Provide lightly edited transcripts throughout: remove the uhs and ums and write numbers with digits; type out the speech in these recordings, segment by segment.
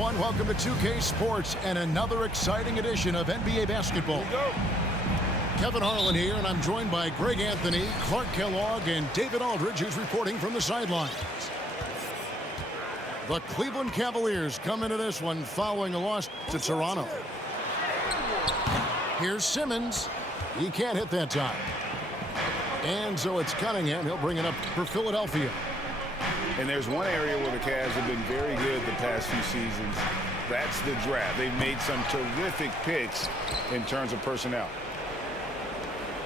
everyone. Welcome to 2K Sports and another exciting edition of NBA basketball. Kevin Harlan here, and I'm joined by Greg Anthony, Clark Kellogg, and David Aldridge, who's reporting from the sidelines. The Cleveland Cavaliers come into this one following a loss to Toronto. Here's Simmons. He can't hit that time. And so it's Cunningham. He'll bring it up for Philadelphia. And there's one area where the Cavs have been very good the past few seasons. That's the draft. They've made some terrific picks in terms of personnel.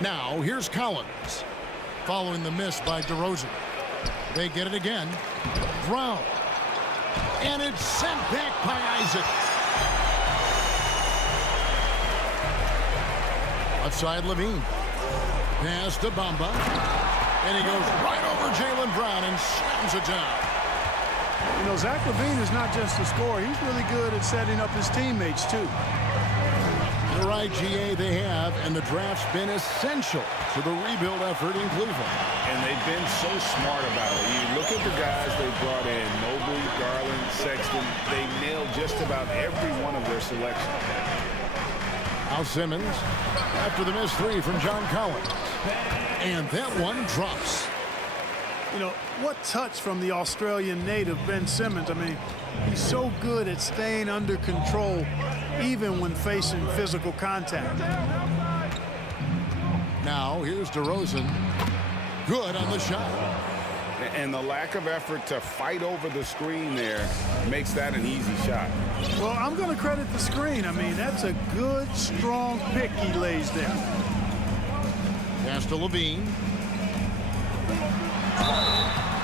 Now, here's Collins. Following the miss by DeRozan. They get it again. Brown. And it's sent back by Isaac. Left side, Levine. Pass to Bamba. And he goes right over Jaylen Brown and slams it down. You know, Zach LaVine is not just a scorer. He's really good at setting up his teammates, too. You're right, GA, they have, and the draft's been essential to the rebuild effort in Cleveland. And they've been so smart about it. You look at the guys they brought in, Mobley, Garland, Sexton. They nailed just about every one of their selections. Now Simmons, after the missed three from John Collins. And that one drops. You know, what touch from the Australian native, Ben Simmons. I mean, he's so good at staying under control, even when facing physical contact. Now, here's DeRozan. Good on the shot. And the lack of effort to fight over the screen there makes that an easy shot. Well, I'm going to credit the screen. I mean, that's a good, strong pick he lays there. Pass to Levine.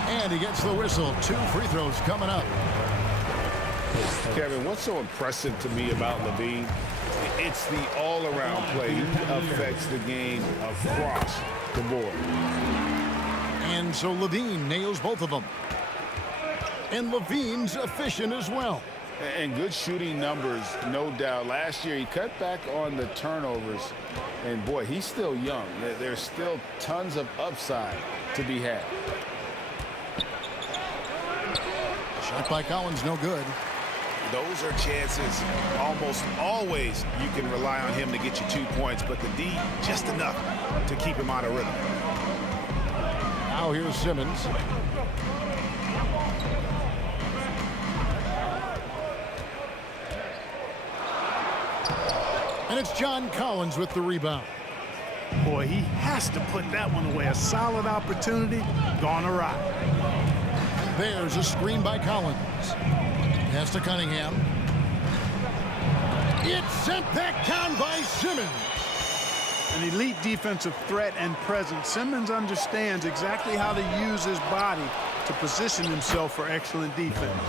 And he gets the whistle. 2 free throws coming up. Kevin, what's so impressive to me about Levine? It's the all-around play. He affects the game across the board. And so Levine nails both of them. And Levine's efficient as well. And good shooting numbers, no doubt. Last year, he cut back on the turnovers. And, boy, he's still young. There's still tons of upside to be had. Shot by Collins, no good. Those are chances almost always you can rely on him to get you 2 points, but the D, just enough to keep him out of rhythm. Now here's Simmons. And it's John Collins with the rebound. Boy, he has to put that one away. A solid opportunity gone awry. There's a screen by Collins. Pass to Cunningham. It's sent back down by Simmons. An elite defensive threat and presence. Simmons understands exactly how to use his body to position himself for excellent defense.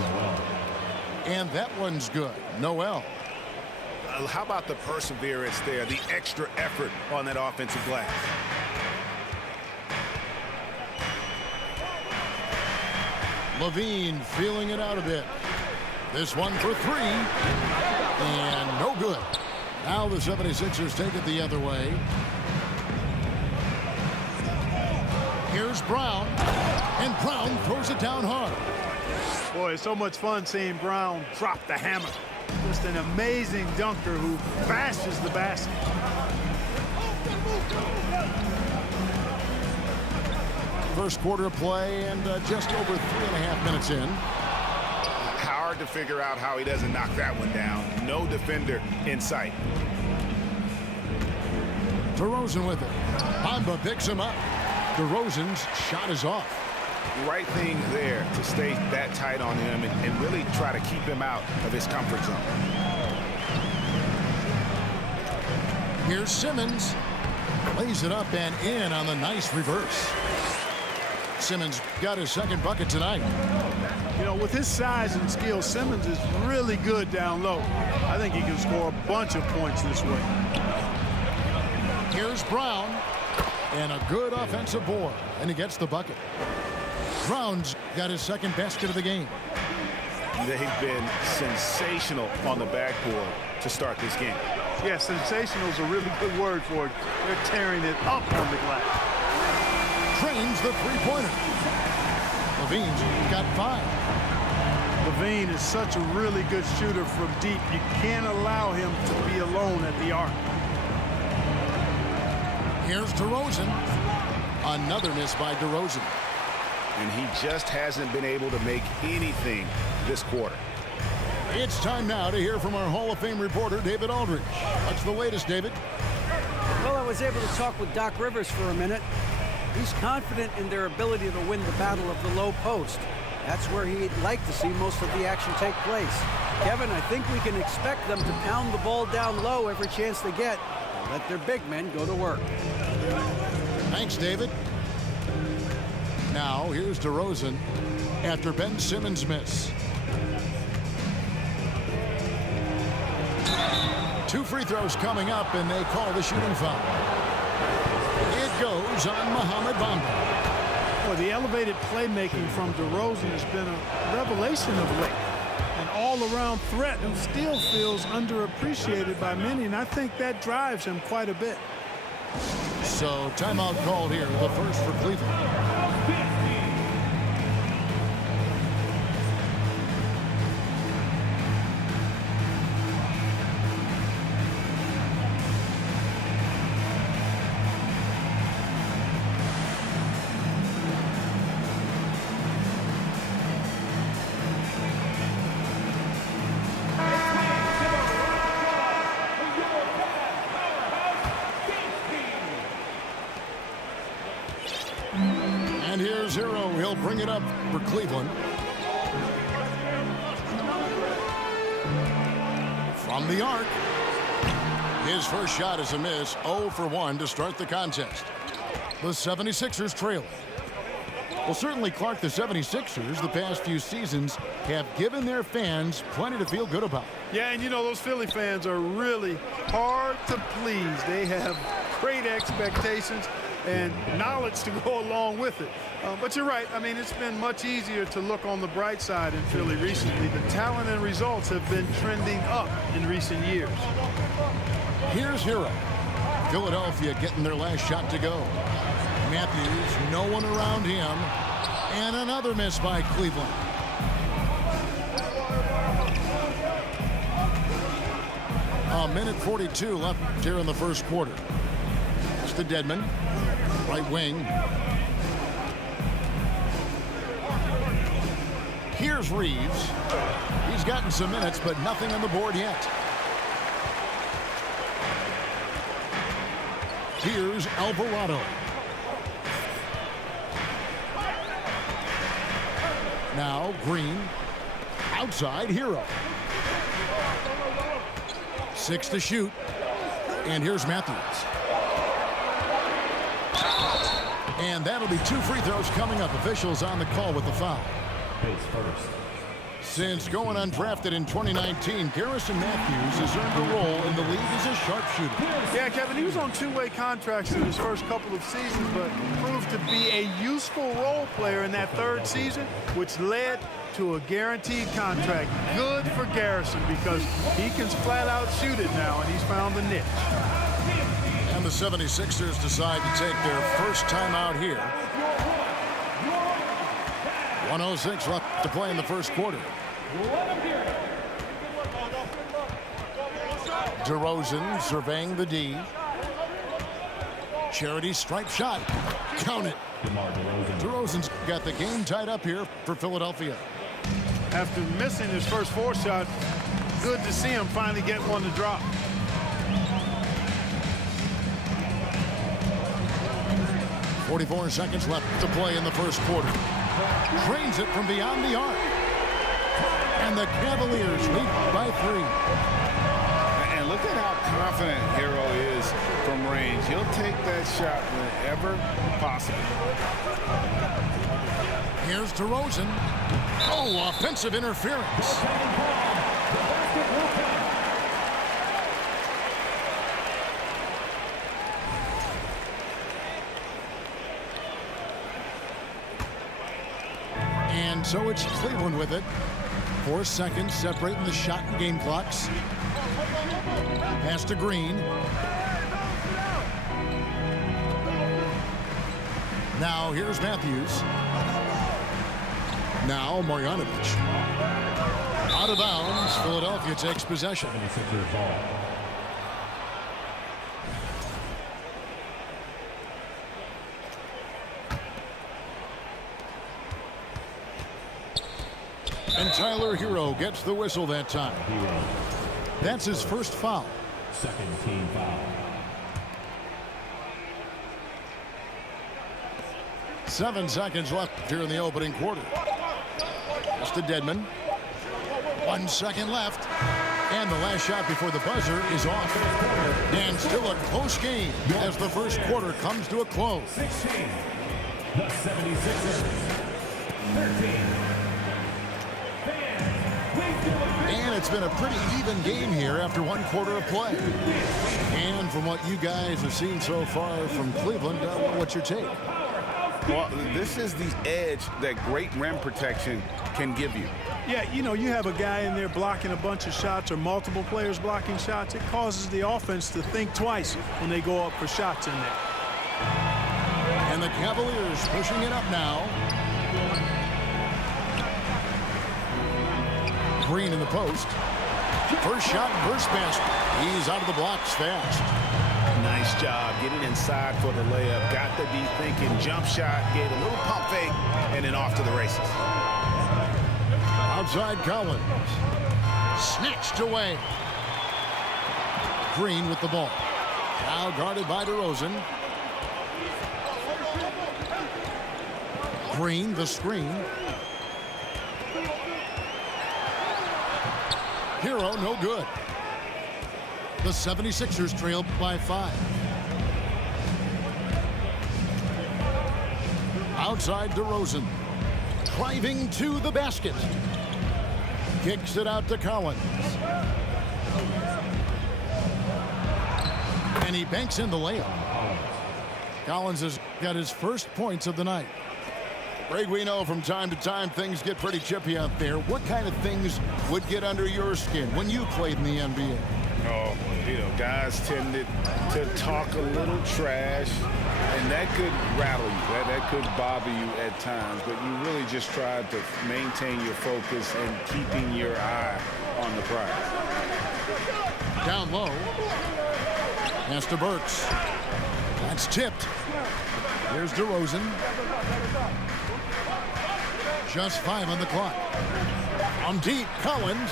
And that one's good. Noel. How about the perseverance there, the extra effort on that offensive glass? Levine feeling it out a bit. This one for three. And no good. Now the 76ers take it the other way. Here's Brown. And Brown throws it down hard. Boy, it's so much fun seeing Brown drop the hammer. Just an amazing dunker who bashes the basket. First quarter of play and just over 3.5 minutes in. Hard to figure out how he doesn't knock that one down. No defender in sight. DeRozan with it. Bamba picks him up. DeRozan's shot is off. Right thing there to stay that tight on him and really try to keep him out of his comfort zone. Here's Simmons. Lays it up and in on the nice reverse. Simmons got his second bucket tonight. You know, with his size and skill, Simmons is really good down low. I think he can score a bunch of points this way. Here's Brown. And a good offensive board. And he gets the bucket. Brown's got his second basket of the game. They've been sensational on the backboard to start this game. Yeah, sensational is a really good word for it. They're tearing it up on the glass. Trains the three-pointer. Levine's got 5. Levine is such a really good shooter from deep. You can't allow him to be alone at the arc. Here's DeRozan. Another miss by DeRozan. And he just hasn't been able to make anything this quarter. It's time now to hear from our Hall of Fame reporter, David Aldridge. What's the latest, David? Well, I was able to talk with Doc Rivers for a minute. He's confident in their ability to win the battle of the low post. That's where he'd like to see most of the action take place. Kevin, I think we can expect them to pound the ball down low every chance they get and let their big men go to work. Thanks, David. Now, here's DeRozan after Ben Simmons' miss. 2 free throws coming up, and they call the shooting foul. It goes on Mohamed Bamba. Well, the elevated playmaking from DeRozan has been a revelation of late. An all-around threat who still feels underappreciated by many, and I think that drives him quite a bit. So, timeout called here, the first for Cleveland. And here's Hero. He'll bring it up for Cleveland. From the arc. His first shot is a miss. 0 for 1 to start the contest. The 76ers trail. Well, certainly, Clark, the 76ers the past few seasons have given their fans plenty to feel good about. Yeah, and you know, those Philly fans are really hard to please. They have great expectations and knowledge to go along with it. But you're right. I mean, it's been much easier to look on the bright side in Philly recently. The talent and results have been trending up in recent years. Here's Hero. Philadelphia getting their last shot to go. Matthews, no one around him. And another miss by Cleveland. A minute 42 left here in the first quarter. It's to Dedmon. Right wing. Here's Reeves. He's gotten some minutes, but nothing on the board yet. Here's Alvarado. Now Green. Outside, Hero. 6 to shoot. And here's Matthews. And that'll be 2 free throws coming up. Officials on the call with the foul. First. Since going undrafted in 2019, Garrison Matthews has earned a role in the league as a sharpshooter. Yeah, Kevin, he was on 2-way contracts in his first couple of seasons, but proved to be a useful role player in that third season, which led to a guaranteed contract. Good for Garrison because he can flat out shoot it now, and he's found the niche. And the 76ers decide to take their first time out here. 1:06 left to play in the first quarter. DeRozan surveying the D. Charity stripe shot. Count it. DeRozan's got the game tied up here for Philadelphia. After missing his first 4 shot, good to see him finally get one to drop. .44 seconds left to play in the first quarter. Drains it from beyond the arc. And the Cavaliers lead by 3. And look at how confident Hero is from range. He'll take that shot whenever possible. Here's DeRozan. Oh, offensive interference. And so it's Cleveland with it. 4 seconds separating the shot and game clocks. Pass to Green. Now here's Matthews. Now Marjanovic. Out of bounds. Philadelphia takes possession. And Tyler Hero gets the whistle that time. That's his first foul. Second team foul. 7 seconds left here in the opening quarter. Just to Dedmon. 1 second left. And the last shot before the buzzer is off. And still a close game as the first quarter comes to a close. 16. The 76ers. 13. And it's been a pretty even game here after 1 quarter of play. And from what you guys have seen so far from Cleveland, what's your take? Well, this is the edge that great rim protection can give you. Yeah, you know, you have a guy in there blocking a bunch of shots or multiple players blocking shots. It causes the offense to think twice when they go up for shots in there. And the Cavaliers pushing it up now. Green in the post. First shot, first basket. He's out of the blocks fast. Nice job getting inside for the layup. Got to be thinking jump shot, gave a little pump fake, and then off to the races. Outside Collins. Snatched away. Green with the ball. Now guarded by DeRozan. Green, the screen. Hero, no good. The 76ers trail by 5. Outside DeRozan. Driving to the basket. Kicks it out to Collins. And he banks in the layup. Collins has got his first points of the night. Greg, we know from time to time things get pretty chippy out there. What kind of things would get under your skin when you played in the NBA? Oh, you know, guys tended to talk a little trash, and that could rattle you. That could bother you at times, but you really just tried to maintain your focus and keeping your eye on the prize. Down low. Pass to Burks. That's tipped. Here's DeRozan. Just 5 on the clock. On deep, Collins.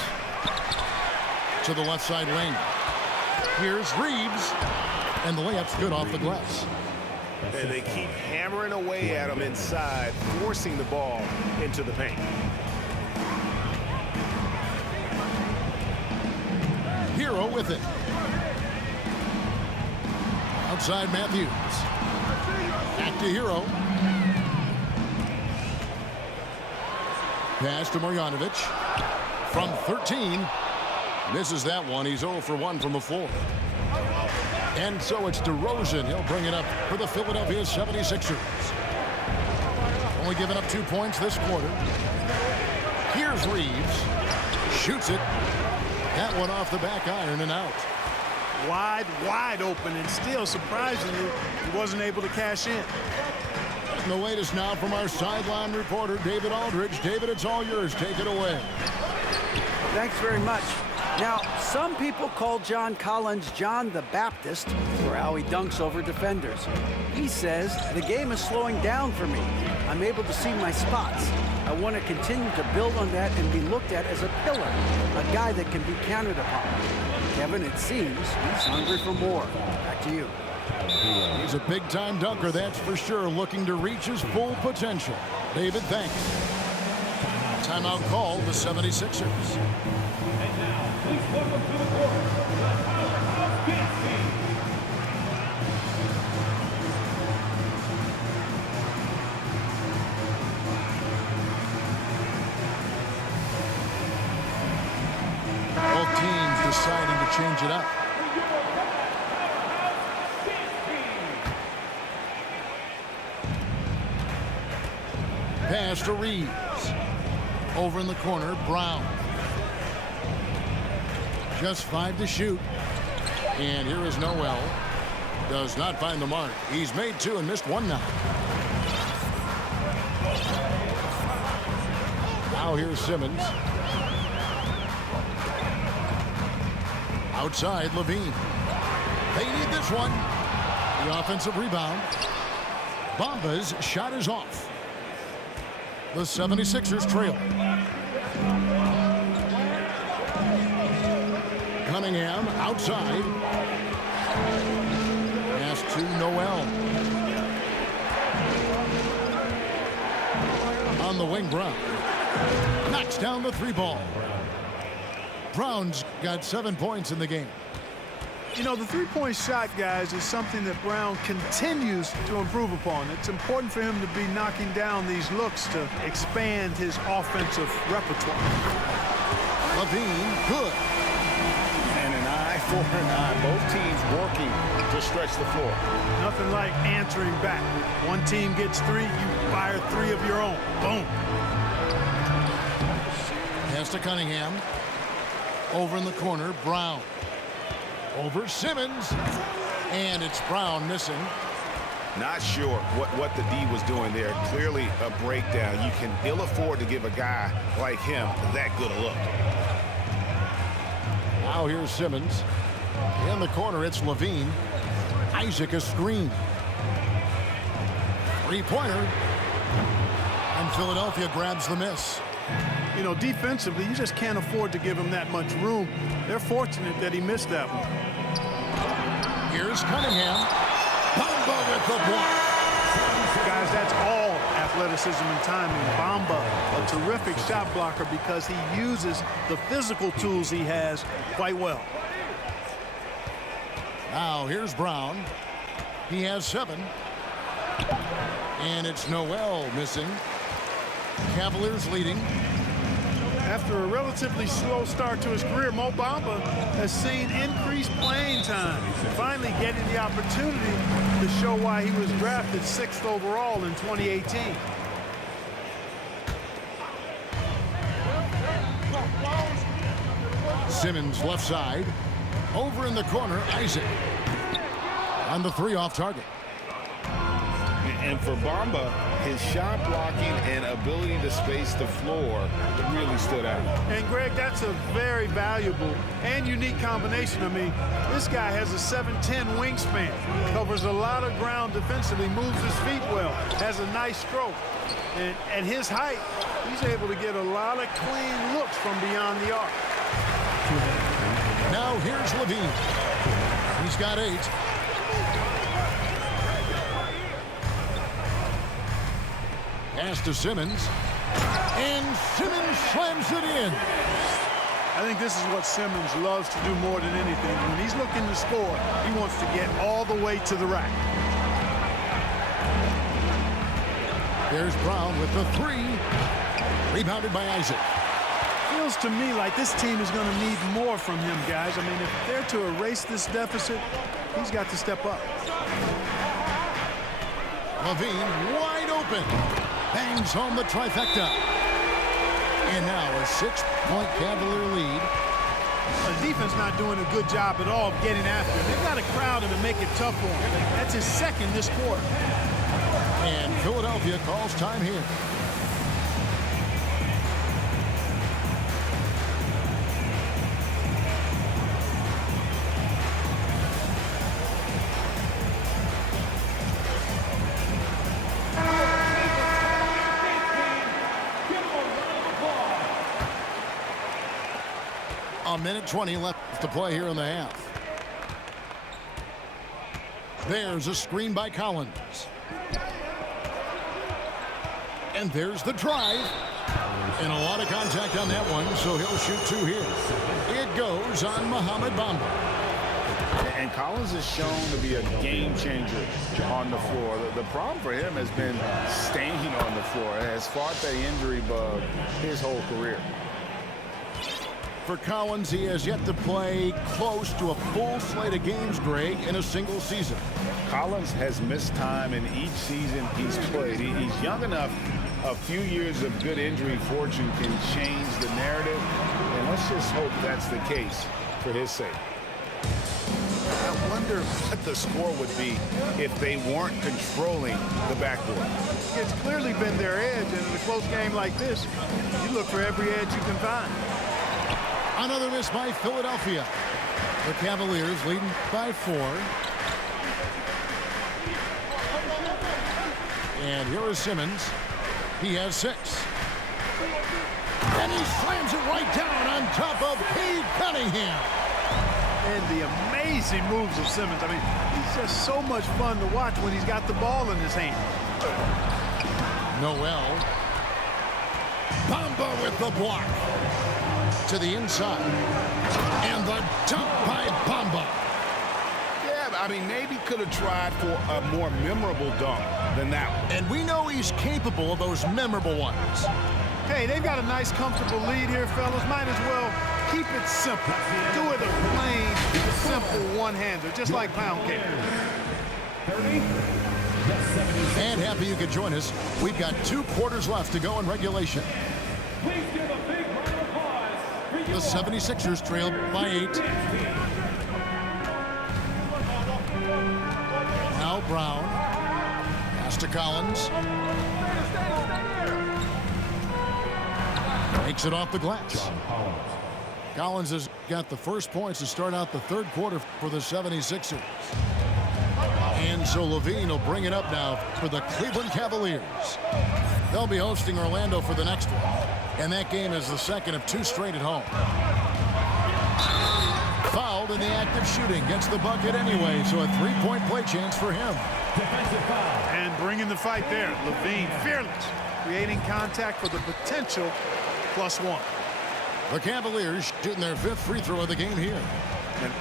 To the left side lane. Here's Reeves. And the layup's good off the glass. And they keep hammering away at him inside, forcing the ball into the paint. Hero with it. Outside Matthews. Back to Hero. Pass to Marjanovic. From 13. Misses that one. He's 0 for 1 from the floor. And so it's DeRozan. He'll bring it up for the Philadelphia 76ers. Only giving up 2 points this quarter. Here's Reeves. Shoots it. That one off the back iron and out. Wide open, and still, surprisingly, he wasn't able to cash in. And the latest now from our sideline reporter, David Aldridge. David, it's all yours. Take it away. Thanks very much. Now, some people call John Collins John the Baptist for how he dunks over defenders. He says, the game is slowing down for me. I'm able to see my spots. I want to continue to build on that and be looked at as a pillar, a guy that can be counted upon. Kevin, it seems he's hungry for more. Back to you. He's a big-time dunker, that's for sure, looking to reach his full potential. David, thanks. Timeout call, the 76ers. And now, please welcome to the court, the team. Both teams deciding to change it up. Pass to Reeves. Over in the corner, Brown. Just 5 to shoot. And here is Noel. Does not find the mark. He's made 2 and missed 1 now. Now here's Simmons. Outside, Levine. They need this one. The offensive rebound. Bamba's shot is off. The 76ers trail. Cunningham outside. Pass to Noel. On the wing, Brown. Knocks down the three ball. Brown's got 7 points in the game. You know, the three-point shot, guys, is something that Brown continues to improve upon. It's important for him to be knocking down these looks to expand his offensive repertoire. Levine, good. And an eye for an eye. Both teams working to stretch the floor. Nothing like answering back. One team gets 3, you fire 3 of your own. Boom. Pass to Cunningham. Over in the corner, Brown. Over Simmons. And it's Brown missing. Not sure what the D was doing there. Clearly a breakdown. You can ill afford to give a guy like him that good a look. Now here's Simmons. In the corner, it's Levine. Isaac a screen. Three-pointer. And Philadelphia grabs the miss. You know, defensively, you just can't afford to give him that much room. They're fortunate that he missed that one. Here's Cunningham. Bamba with the block. Guys, that's all athleticism and timing. Bamba, a terrific shot blocker because he uses the physical tools he has quite well. Now here's Brown. He has 7. And it's Noel missing. Cavaliers leading. After a relatively slow start to his career, Mo Bamba has seen increased playing time, finally getting the opportunity to show why he was drafted 6th overall in 2018. Simmons left side. Over in the corner, Isaac. On the 3 off target. And for Bamba, his shot blocking and ability to space the floor really stood out. And Greg, that's a very valuable and unique combination. I mean, this guy has a 7'10" wingspan, covers a lot of ground defensively, moves his feet well, has a nice stroke. And at his height, he's able to get a lot of clean looks from beyond the arc. Now here's Levine. He's got 8. Pass to Simmons. And Simmons slams it in. I think this is what Simmons loves to do more than anything. When he's looking to score, he wants to get all the way to the rack. There's Brown with the 3. Rebounded by Isaac. Feels to me like this team is going to need more from him, guys. I mean, if they're to erase this deficit, he's got to step up. Levine wide open. Bangs home the trifecta. And now a 6-point Cavalier lead. The defense not doing a good job at all of getting after him. They've got to crowd him and make it tough for him. That's his 2nd this quarter. And Philadelphia calls time here. A minute 20 left to play here in the half. There's a screen by Collins. And there's the drive. And a lot of contact on that one, so he'll shoot 2 here. It goes on Mohamed Bamba. And Collins is shown to be a game changer on the floor. The problem for him has been staying on the floor. He has fought that injury bug his whole career. For Collins, he has yet to play close to a full slate of games, Greg, in a single season. Collins has missed time in each season he's played. He's young enough. A few years of good injury fortune can change the narrative, and let's just hope that's the case for his sake. wonder what the score would be if they weren't controlling the backboard. It's clearly been their edge, and in a close game like this, you look for every edge you can find. Another miss by Philadelphia. The Cavaliers leading by 4. And here is Simmons. He has 6. And he slams it right down on top of Cade Cunningham. And the amazing moves of Simmons. I mean, he's just so much fun to watch when he's got the ball in his hand. Noel. Bamba with the block. To the inside. And the dunk by Bamba. Yeah, I mean, maybe could have tried for a more memorable dunk than that one. And we know he's capable of those memorable ones. Hey, they've got a nice, comfortable lead here, fellas. Might as well keep it simple. Do it a plain, simple one-hander, just like pound cake. And happy you could join us. We've got 2 quarters left to go in regulation. Please give a big round of applause for The 76ers trail by 8. Now Brown. Pass to Collins. Makes it off the glass. Collins has got the first points to start out the 3rd quarter for the 76ers. And so Levine will bring it up now for the Cleveland Cavaliers. They'll be hosting Orlando for the next one. And that game is the 2nd of 2 straight at home. Fouled in the act of shooting. Gets the bucket anyway, so a 3-point play chance for him. And bringing the fight there. Levine, fearless. Creating contact for the potential +1. The Cavaliers shooting their 5th free throw of the game here.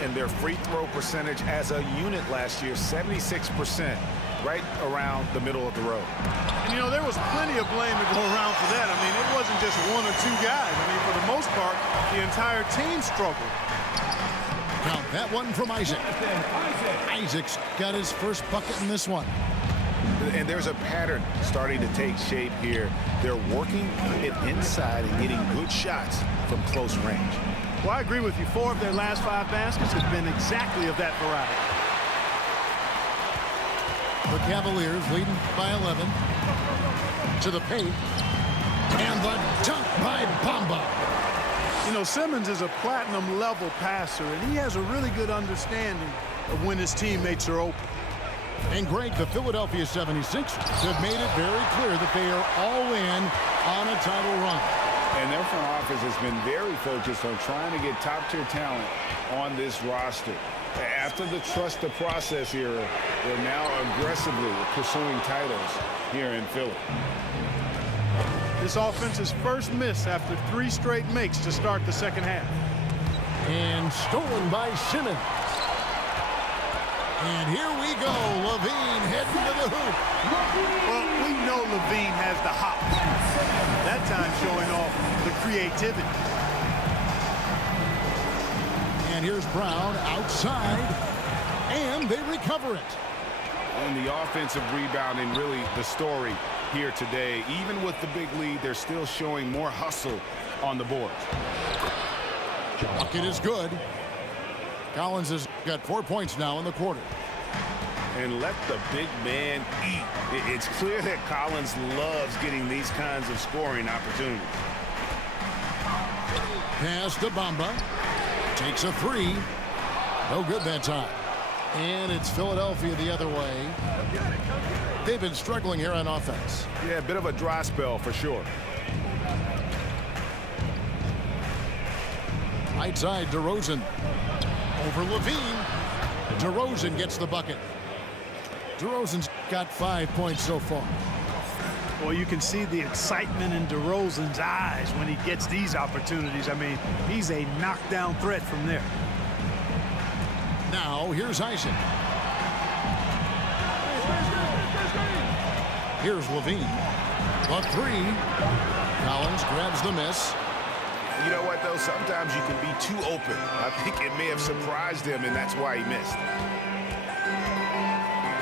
And their free throw percentage as a unit last year, 76%, right around the middle of the road. And, you know, there was plenty of blame to go around for that. I mean, it wasn't just 1 or 2 guys. I mean, for the most part, the entire team struggled. Count that one from Isaac. Isaac's got his first bucket in this one. And there's a pattern starting to take shape here. They're working it inside and getting good shots from close range. Well, I agree with you. 4 of their last 5 baskets have been exactly of that variety. The Cavaliers leading by 11. To the paint. And the dunk by Bamba. You know, Simmons is a platinum-level passer, and he has a really good understanding of when his teammates are open. And Greg, the Philadelphia 76ers have made it very clear that they are all in on a title run. And their front office has been very focused on trying to get top-tier talent on this roster. After the trust the process era, they're now aggressively pursuing titles here in Philly. This offense's first miss after 3 straight makes to start the 2nd half. And stolen by Simmons. And here we go. Levine heading to the hoop. Well, we know Levine has the hops. That time showing off the creativity. And here's Brown outside. And they recover it. And the offensive rebounding, really the story here today. Even with the big lead, they're still showing more hustle on the board. Bucket is good. Collins has got 4 points now in the quarter. And let the big man eat. It's clear that Collins loves getting these kinds of scoring opportunities. Pass to Bamba. Takes a 3. No good that time. And it's Philadelphia the other way. They've been struggling here on offense. Yeah, a bit of a dry spell for sure. Right side, DeRozan. Over Levine. DeRozan gets the bucket. DeRozan's got 5 points so far. Well, you can see the excitement in DeRozan's eyes when he gets these opportunities. I mean, he's a knockdown threat from there. Now, here's Isaac. Here's Levine. A 3. Collins grabs the miss. You know what, though? Sometimes you can be too open. I think it may have surprised him, and that's why he missed.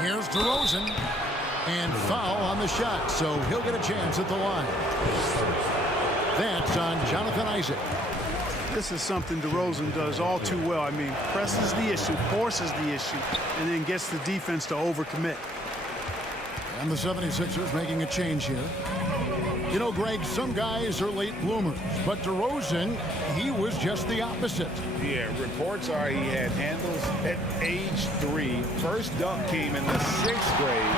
Here's DeRozan. And foul on the shot, so he'll get a chance at the line. That's on Jonathan Isaac. This is something DeRozan does all too well. I mean, presses the issue, forces the issue, and then gets the defense to overcommit. And the 76ers making a change here. You know, Greg, some guys are late bloomers, but DeRozan, he was just the opposite. Yeah, reports are he had handles at age 3. First dunk came in the 6th grade.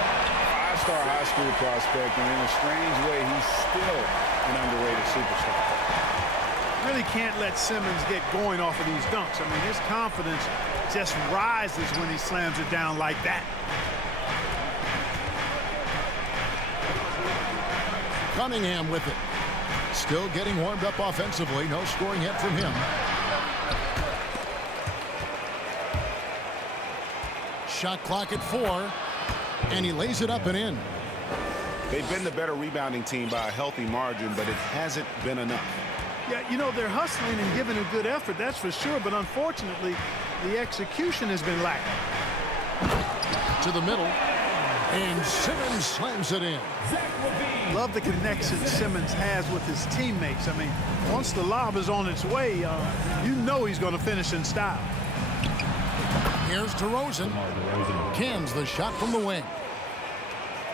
5-star high school prospect, and in a strange way, he's still an underrated superstar. Really can't let Simmons get going off of these dunks. I mean, his confidence just rises when he slams it down like that. Cunningham with it. Still getting warmed up offensively. No scoring yet from him. Shot clock at 4. And he lays it up and in. They've been the better rebounding team by a healthy margin, but it hasn't been enough. Yeah, you know, they're hustling and giving a good effort, that's for sure. But unfortunately, the execution has been lacking. To the middle. And Simmons slams it in. Love the connection Simmons has with his teammates. I mean, once the lob is on its way, you know he's going to finish in style. Here's DeRozan. Cans the shot from the wing.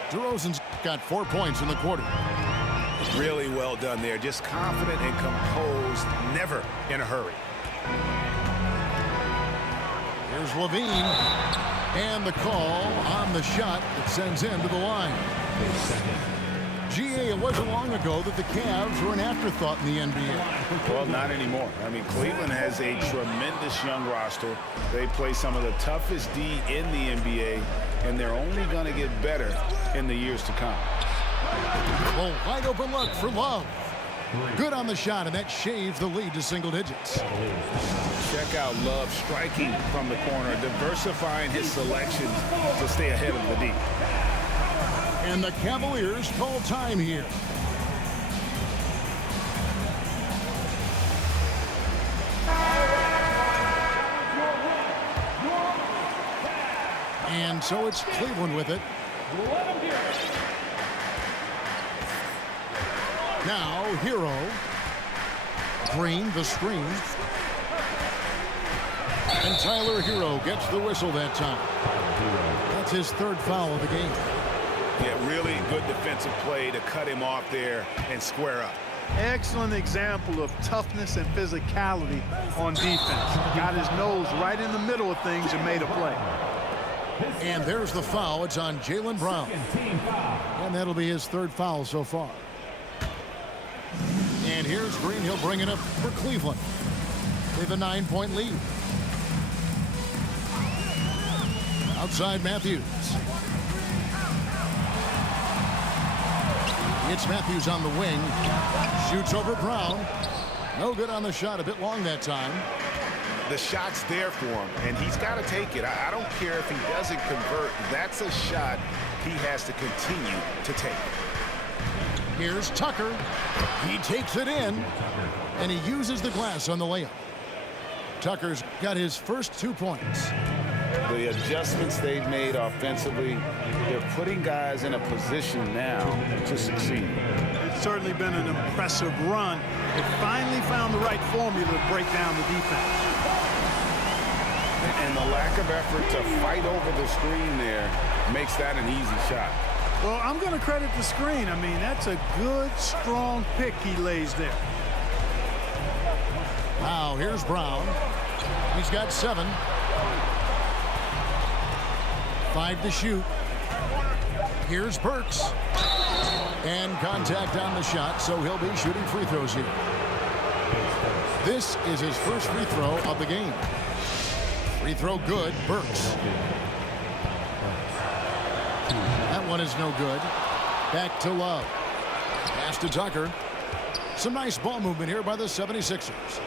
DeRozan's got 4 points in the quarter. Really well done there. Just confident and composed, never in a hurry. Here's Levine. And the call on the shot that sends him to the line. GA, it wasn't long ago that the Cavs were an afterthought in the NBA. Well, not anymore. I mean, Cleveland has a tremendous young roster. They play some of the toughest D in the NBA, and they're only going to get better in the years to come. Oh, wide open look for Love. Good on the shot, and that shaves the lead to single digits. Check out Love striking from the corner, diversifying his selections to stay ahead of the D. And the Cavaliers call time here. And so it's Cleveland with it. Now, Hero. Green, the screen. And Tyler Hero gets the whistle that time. That's his 3rd foul of the game. Yeah, really good defensive play to cut him off there and square up. Excellent example of toughness and physicality on defense. Got his nose right in the middle of things and made a play. And there's the foul. It's on Jaylen Brown. And that'll be his 3rd foul so far. And here's Green. He'll bring it up for Cleveland. They have a 9-point lead. Outside Matthews. It's Matthews on the wing. Shoots over Brown. No good on the shot. A bit long that time. The shot's there for him, and he's got to take it. I don't care if he doesn't convert. That's a shot he has to continue to take. Here's Tucker. He takes it in, and he uses the glass on the layup. Tucker's got his first 2 points. The adjustments they've made offensively, they're putting guys in a position now to succeed. It's certainly been an impressive run. They finally found the right formula to break down the defense. And the lack of effort to fight over the screen there makes that an easy shot. Well, I'm going to credit the screen. I mean, that's a good, strong pick he lays there. Now, here's Brown. He's got 7. 5 to shoot. Here's Burks. And contact on the shot, so he'll be shooting free throws here. This is his first free throw of the game. Free throw good, Burks. That one is no good. Back to Love. Pass to Tucker. Some nice ball movement here by the 76ers.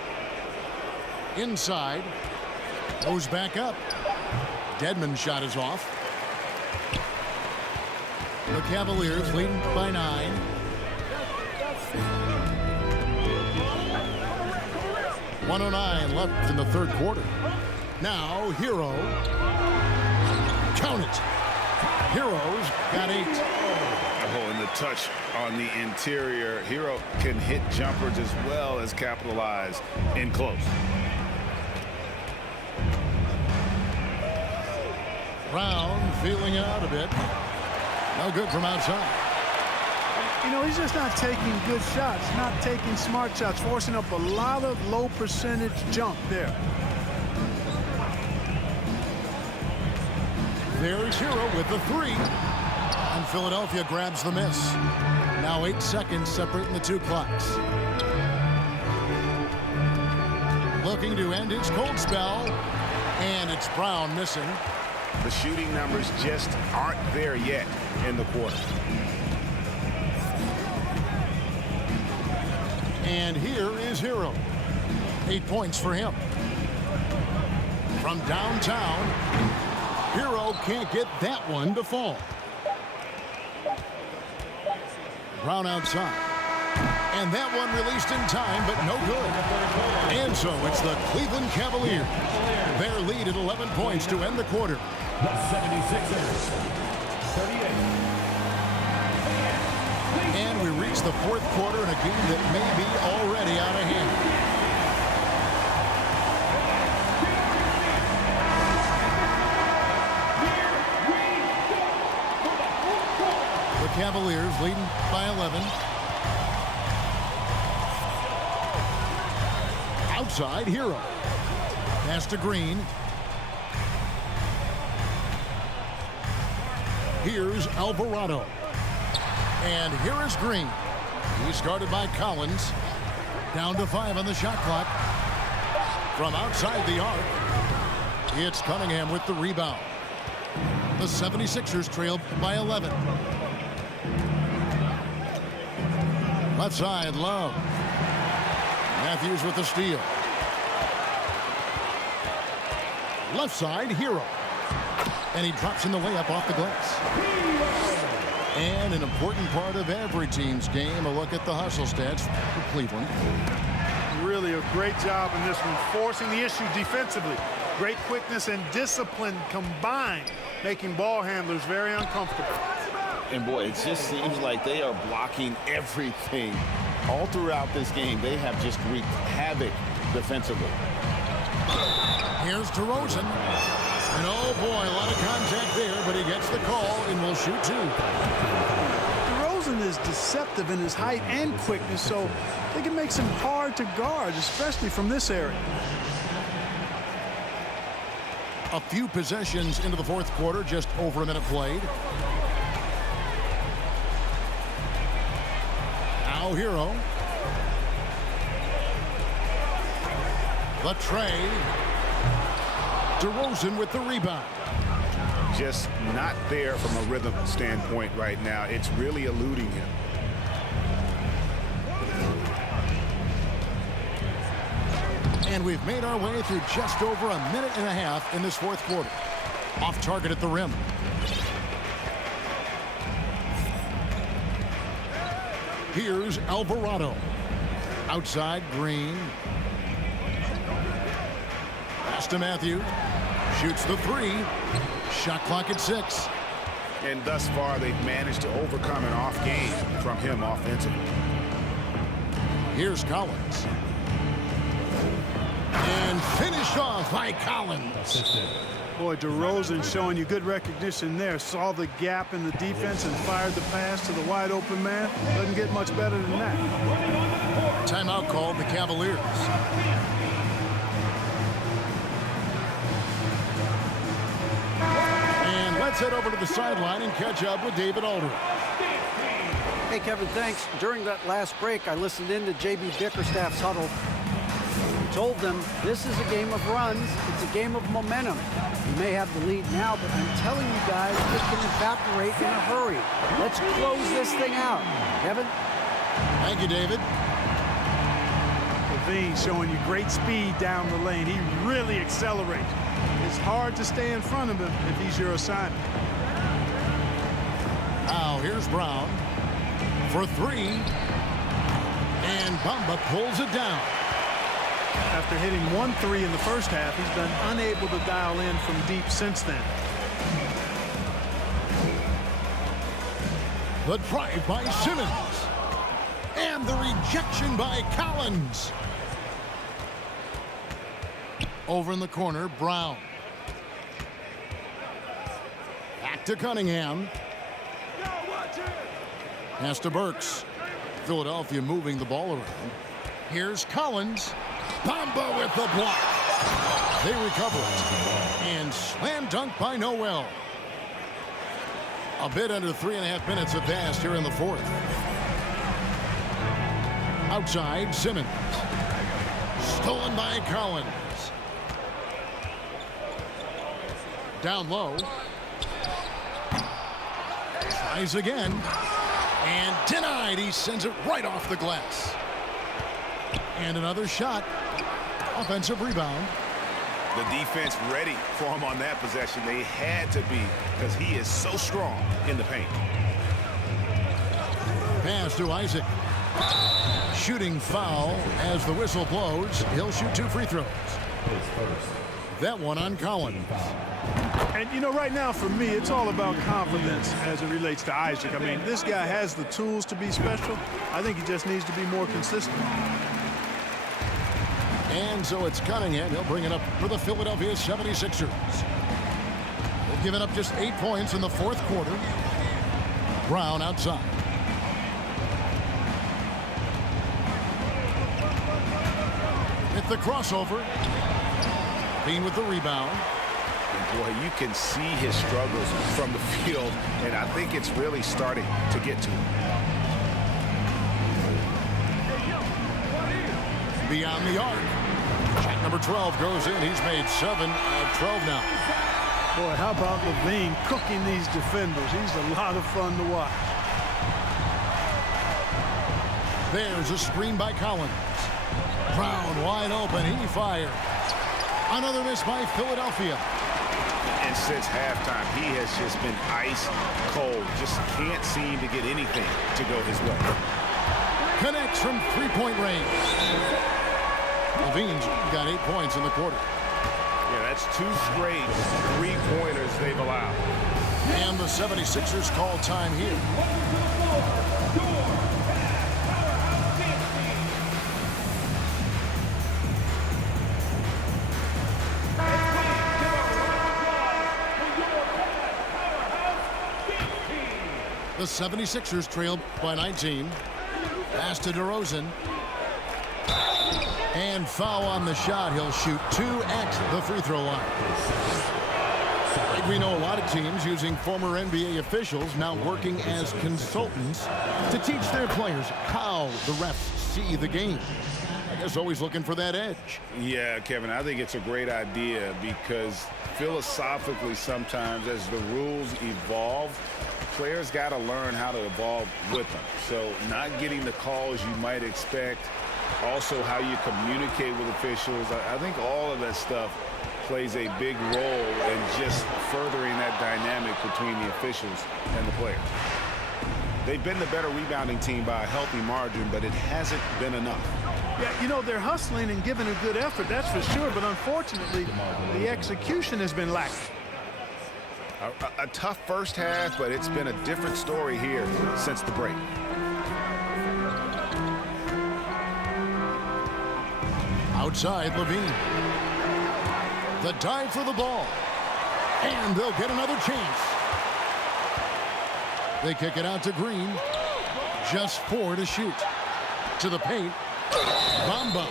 Inside. Goes back up. Dedmon's shot is off. The Cavaliers leading by 9. .109 left in the 3rd quarter. Now, Hero. Count it. Hero's got 8. Oh, and the touch on the interior. Hero can hit jumpers as well as capitalize in close. Brown feeling it out a bit. No good from outside. You know, he's just not taking good shots, not taking smart shots, forcing up a lot of low percentage jump there. There's Hero with the three. And Philadelphia grabs the miss. Now 8 seconds separating the two clocks. Looking to end his cold spell. And it's Brown missing. The shooting numbers just aren't there yet in the quarter. And here is Hero. 8 points for him. From downtown, Hero can't get that one to fall. Brown outside. And that one released in time, but no good. And so it's the Cleveland Cavaliers. Their lead at 11 points to end the quarter. The 76ers, 38. And we reach the fourth quarter in a game that may be already out of hand. The Cavaliers leading by 11. Outside, Hero. Pass to Green. Here's Alvarado. And here is Green. He's guarded by Collins. Down to 5 on the shot clock. From outside the arc, it's Cunningham with the rebound. The 76ers trail by 11. Left side, Love. Matthews with the steal. Left side, Hero. And he drops in the layup off the glass. And an important part of every team's game, a look at the hustle stats for Cleveland. Really a great job in this one, forcing the issue defensively. Great quickness and discipline combined, making ball handlers very uncomfortable. And boy, it just seems like they are blocking everything. All throughout this game, they have just wreaked havoc defensively. Here's DeRozan. And oh boy, a lot of contact there, but he gets the call and will shoot 2. DeRozan is deceptive in his height and quickness, so they can make him hard to guard, especially from this area. A few possessions into the fourth quarter, just over a minute played. Now Hero. The tray. DeRozan with the rebound. Just not there from a rhythm standpoint right now. It's really eluding him. And we've made our way through just over a minute and a half in this fourth quarter. Off target at the rim. Here's Alvarado. Outside, Green. Pass to Matthews. Shoots the 3. Shot clock at 6. And thus far, they've managed to overcome an off game from him offensively. Here's Collins. And finished off by Collins. Boy, DeRozan showing you good recognition there. Saw the gap in the defense and fired the pass to the wide open man. Doesn't get much better than that. Timeout called the Cavaliers. And let's head over to the sideline and catch up with David Aldridge. Hey, Kevin, thanks. During that last break, I listened in to J.B. Bickerstaff's huddle. He told them this is a game of runs. It's a game of momentum. You may have the lead now, but I'm telling you guys, it can evaporate in a hurry. Let's close this thing out. Kevin? Thank you, David. Levine showing you great speed down the lane. He really accelerates. It's hard to stay in front of him if he's your assignment. Now here's Brown for 3. And Bamba pulls it down. After hitting 1 3 in the first half, he's been unable to dial in from deep since then. The drive by Simmons. And the rejection by Collins. Over in the corner, Brown. Back to Cunningham. Pass to Burks. Philadelphia moving the ball around. Here's Collins. Bamba with the block. They recover it. And slam dunk by Noel. A bit under 3.5 minutes have passed here in the fourth. Outside, Simmons. Stolen by Collins. Down low. Tries again. And denied. He sends it right off the glass. And another shot. Offensive rebound. The defense ready for him on that possession. They had to be, because he is so strong in the paint. Pass to Isaac. Shooting foul as the whistle blows. He'll shoot 2 free throws. That one on Collins. And, you know, right now for me, it's all about confidence as it relates to Isaac. I mean, this guy has the tools to be special. I think he just needs to be more consistent. And so it's Cunningham. He'll bring it up for the Philadelphia 76ers. They've given up just 8 points in the fourth quarter. Brown outside. Hit the crossover. Bean with the rebound. And boy, you can see his struggles from the field, and I think it's really starting to get to him. Beyond the arc. Shot number 12 goes in. He's made 7 of 12 now. Boy, how about Levine cooking these defenders? He's a lot of fun to watch. There's a screen by Collins. Brown wide open. He fires. Another miss by Philadelphia. And since halftime, he has just been ice cold. Just can't seem to get anything to go his way. Connects from three-point range. Levine's got 8 points in the quarter. Yeah, that's 2 straight three-pointers they've allowed. And the 76ers call time here. The 76ers trail by 19. Pass to DeRozan. And foul on the shot. He'll shoot 2 at the free throw line. We know a lot of teams using former NBA officials now working as consultants to teach their players how the refs see the game. I guess always looking for that edge. Yeah, Kevin, I think it's a great idea because philosophically sometimes as the rules evolve, players got to learn how to evolve with them. So not getting the calls you might expect, also how you communicate with officials. I think all of that stuff plays a big role in just furthering that dynamic between the officials and the players. They've been the better rebounding team by a healthy margin, but it hasn't been enough. Yeah, you know, they're hustling and giving a good effort, that's for sure, but unfortunately, the execution has been lacking. A tough first half, but it's been a different story here since the break. Outside, Levine. The dive for the ball. And they'll get another chance. They kick it out to Green. Just 4 to shoot. To the paint. Bamba.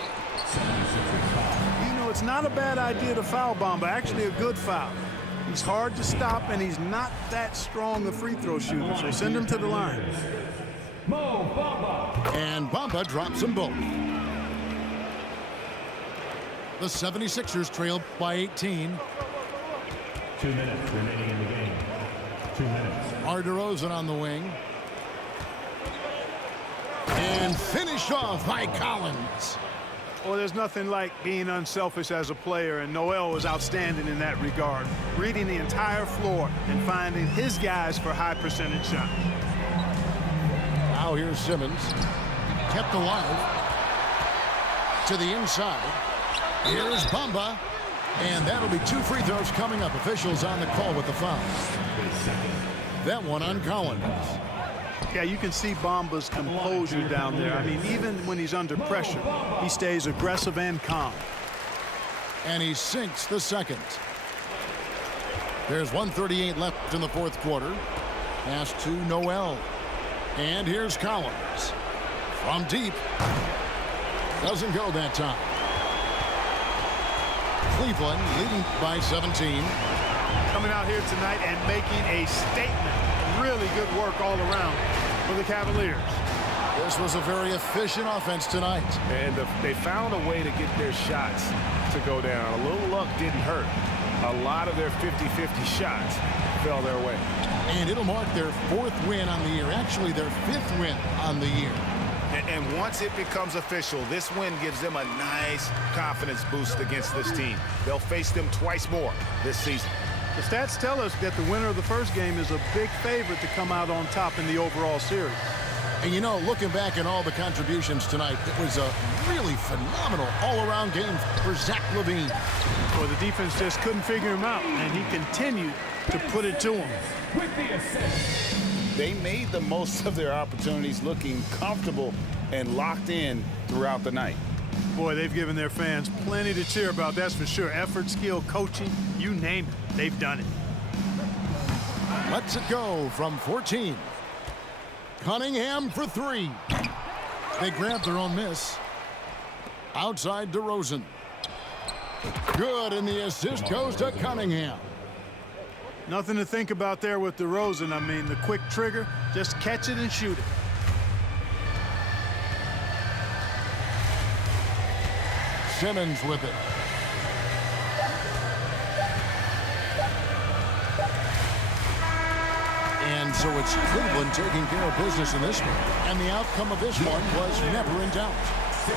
You know, it's not a bad idea to foul Bamba, actually a good foul. He's hard to stop, and he's not that strong a free throw shooter, so send him to the line. And Bamba drops them both. The 76ers trail by 18. 2 minutes remaining in the game. 2 minutes. DeRozan on the wing. And finished off by Collins. Well, there's nothing like being unselfish as a player, and Noel was outstanding in that regard. Reading the entire floor and finding his guys for high percentage shots. Now here's Simmons. Kept alive. To the inside. Here's Bamba. And that'll be 2 free throws coming up. Officials on the call with the foul. That one on Collins. Yeah, you can see Bamba's composure down there. I mean, even when he's under pressure, he stays aggressive and calm. And he sinks the second. There's 1:38 left in the fourth quarter. Pass to Noel. And here's Collins. From deep. Doesn't go that time. Cleveland leading by 17. Coming out here tonight and making a statement. Really good work all around for the Cavaliers. This was a very efficient offense tonight. And they found a way to get their shots to go down. A little luck didn't hurt. A lot of their 50-50 shots fell their way. And it'll mark their fourth win on the year. Actually, their fifth win on the year. And once it becomes official, this win gives them a nice confidence boost against this team. They'll face them twice more this season. The stats tell us that the winner of the first game is a big favorite to come out on top in the overall series. And you know, looking back at all the contributions tonight, it was a really phenomenal all-around game for Zach LaVine. Well, the defense just couldn't figure him out, and he continued to put it to him. With the assist. They made the most of their opportunities, looking comfortable and locked in throughout the night. Boy, they've given their fans plenty to cheer about, that's for sure. Effort, skill, coaching, you name it, they've done it. Lets it go from 14. Cunningham for three. They grab their own miss. Outside DeRozan. Good, and the assist goes to Cunningham. Nothing to think about there with DeRozan. I mean, the quick trigger, just catch it and shoot it. Simmons with it. And so it's Cleveland taking care of business in this one. And the outcome of this one was never in doubt.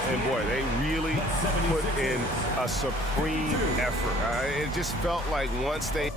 And boy, they really put in a supreme effort. It just felt like once they